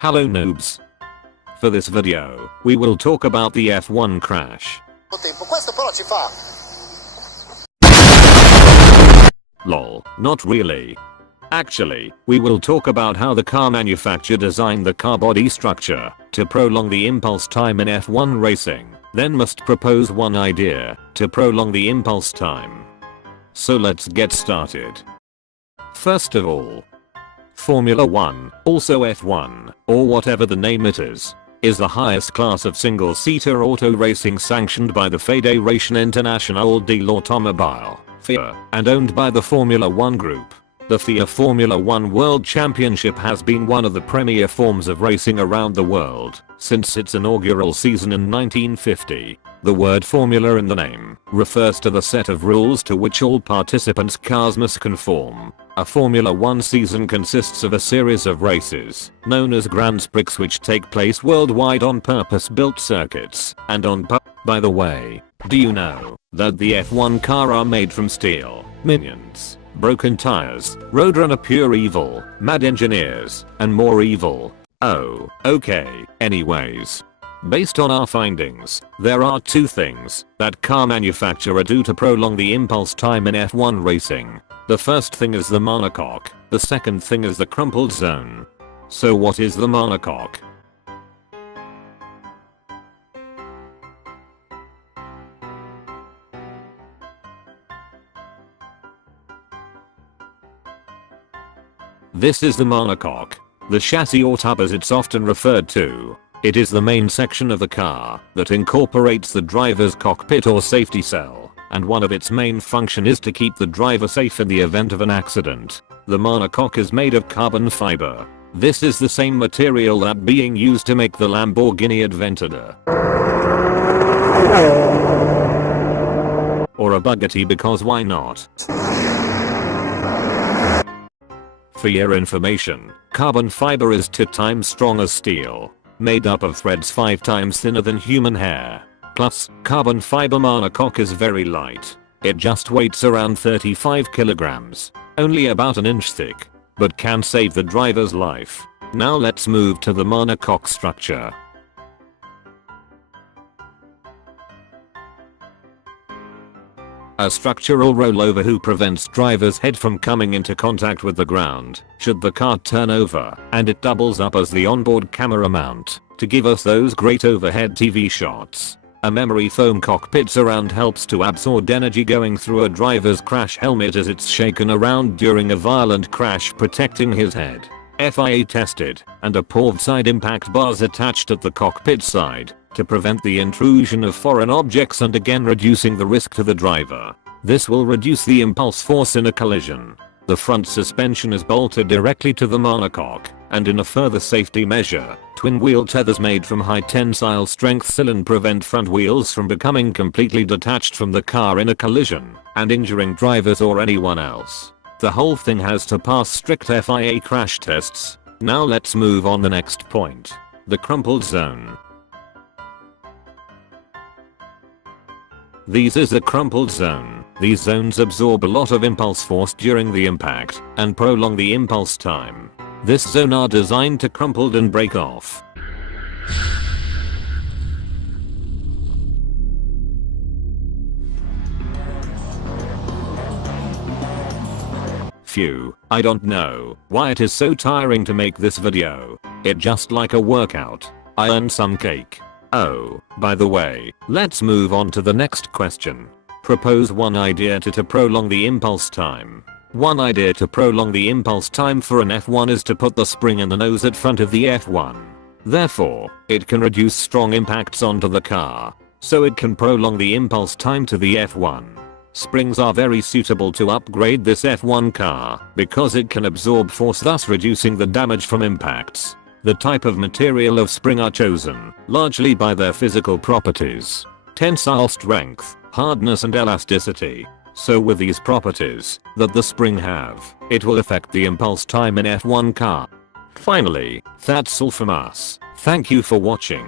Hello noobs. For this video, we will talk about the F1 crash. Questo però ci fa. Lol, not really. Actually, we will talk about how the car manufacturer designed the car body structure to prolong the impulse time in F1 racing, then must propose one idea to prolong the impulse time. So let's get started. First of all, Formula 1, also F1, or whatever the name it is the highest class of single-seater auto racing sanctioned by the Fédération Internationale de l'Automobile, FIA, and owned by the Formula 1 Group. The FIA Formula 1 World Championship has been one of the premier forms of racing around the world since its inaugural season in 1950. The word formula in the name refers to the set of rules to which all participants' cars must conform. A Formula 1 season consists of a series of races, known as Grands Prix, which take place worldwide on purpose-built circuits and By the way, do you know that the F1 car are made from steel, minions, broken tires, Roadrunner pure evil, mad engineers, and more evil? Oh, okay, anyways. Based on our findings, there are two things that car manufacturer do to prolong the impulse time in F1 racing. The first thing is the monocoque, the second thing is the crumpled zone. So what is the monocoque? This is the monocoque, the chassis or tub as it's often referred to. It is the main section of the car that incorporates the driver's cockpit or safety cell, and one of its main function is to keep the driver safe in the event of an accident. The monocoque is made of carbon fiber. This is the same material that being used to make the Lamborghini Aventador. Or a Bugatti, because why not? For your information, carbon fiber is 2 times strong as steel, made up of threads 5 times thinner than human hair. Plus, carbon fiber monocoque is very light. It just weighs around 35 kilograms, only about an inch thick, but can save the driver's life. Now let's move to the monocoque structure. A structural rollover who prevents driver's head from coming into contact with the ground should the car turn over, and it doubles up as the onboard camera mount to give us those great overhead TV shots. A memory foam cockpit surround helps to absorb energy going through a driver's crash helmet as it's shaken around during a violent crash, protecting his head. FIA tested, and a port side impact bars attached at the cockpit side to prevent the intrusion of foreign objects and again reducing the risk to the driver. This will reduce the impulse force in a collision. The front suspension is bolted directly to the monocoque, and in a further safety measure, twin wheel tethers made from high tensile strength cylinder prevent front wheels from becoming completely detached from the car in a collision and injuring drivers or anyone else. The whole thing has to pass strict FIA crash tests. Now let's move on the next point. The crumpled zone. This is the crumpled zone. These zones absorb a lot of impulse force during the impact and prolong the impulse time. This zone are designed to crumple and break off. Phew, I don't know why it is so tiring to make this video. It just like a workout. I earned some cake. Oh, by the way, let's move on to the next question. Propose one idea to prolong the impulse time. One idea to prolong the impulse time for an F1 is to put the spring in the nose at front of the F1. Therefore, it can reduce strong impacts onto the car, so it can prolong the impulse time to the F1. Springs are very suitable to upgrade this F1 car because it can absorb force, thus reducing the damage from impacts. The type of material of spring are chosen largely by their physical properties, tensile strength, hardness and elasticity. So with these properties that the spring have, it will affect the impulse time in F1 car. Finally, that's all from us. Thank you for watching.